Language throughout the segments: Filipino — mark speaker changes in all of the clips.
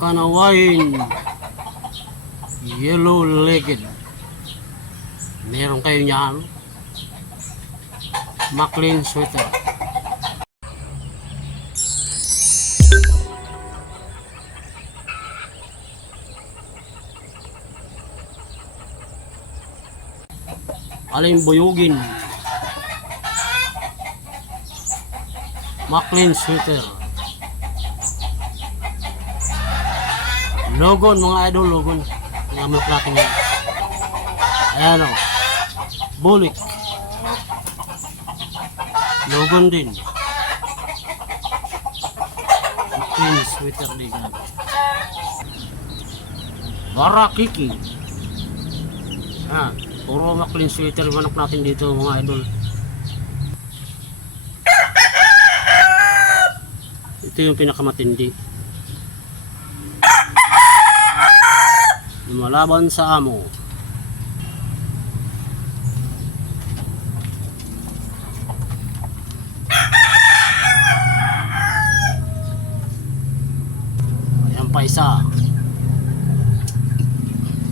Speaker 1: Kanawain. Yellow-legged. Meron kayo niyan. Maclean sweater. Alin buyugin. Maclean sweater. Logon mga idol, logon. Namalak natin yan. Ayan o. Bulik. Logon din. Maclean sweater din. Barakiki. Ah, puro Maclean sweater manok natin dito mga idol. Ito yung pinakamatindi. Lumalaban sa amo. Ayan pa isa.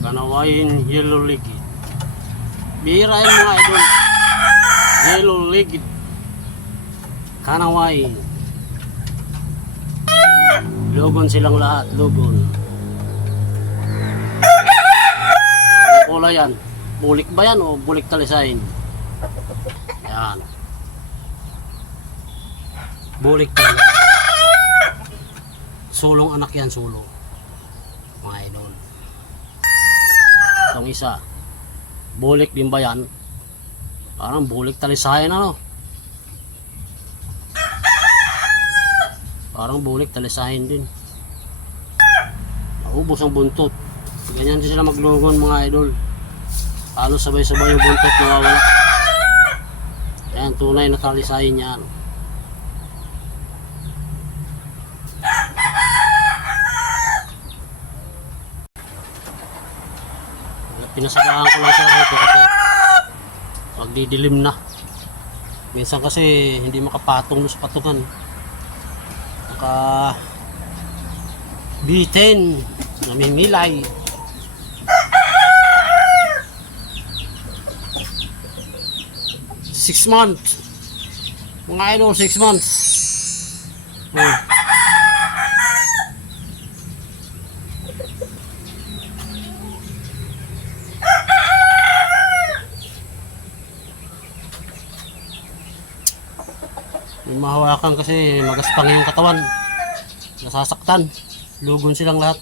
Speaker 1: Kanawain yellow liquid. Bihira yan mga idol. Yellow liquid. Kanawain. Logon silang lahat, logon. Ano kulay yan? Bulik ba yan o bulik talisain? Yan. Bulik talaga. Sulong anak yan, sulong. Mga idol. Itong isa. Bulik din ba yan? Parang bulik talisayan ano? Parang bulik talisahin din. Naubos ang buntot. Ganyan din sila maglogon mga idol. Halos sabay-sabay yung buntot nawawala. Ayan, tunay na talisahin yan. Pinasagaan ko lang sa ito kasi magdidilim na. Minsan kasi hindi makapatong sa patungan ka bitin namimilay six months mga idol six months. Oh. Yung mahawakan kasi magaspang yung katawan. Nasasaktan. Lugon silang lahat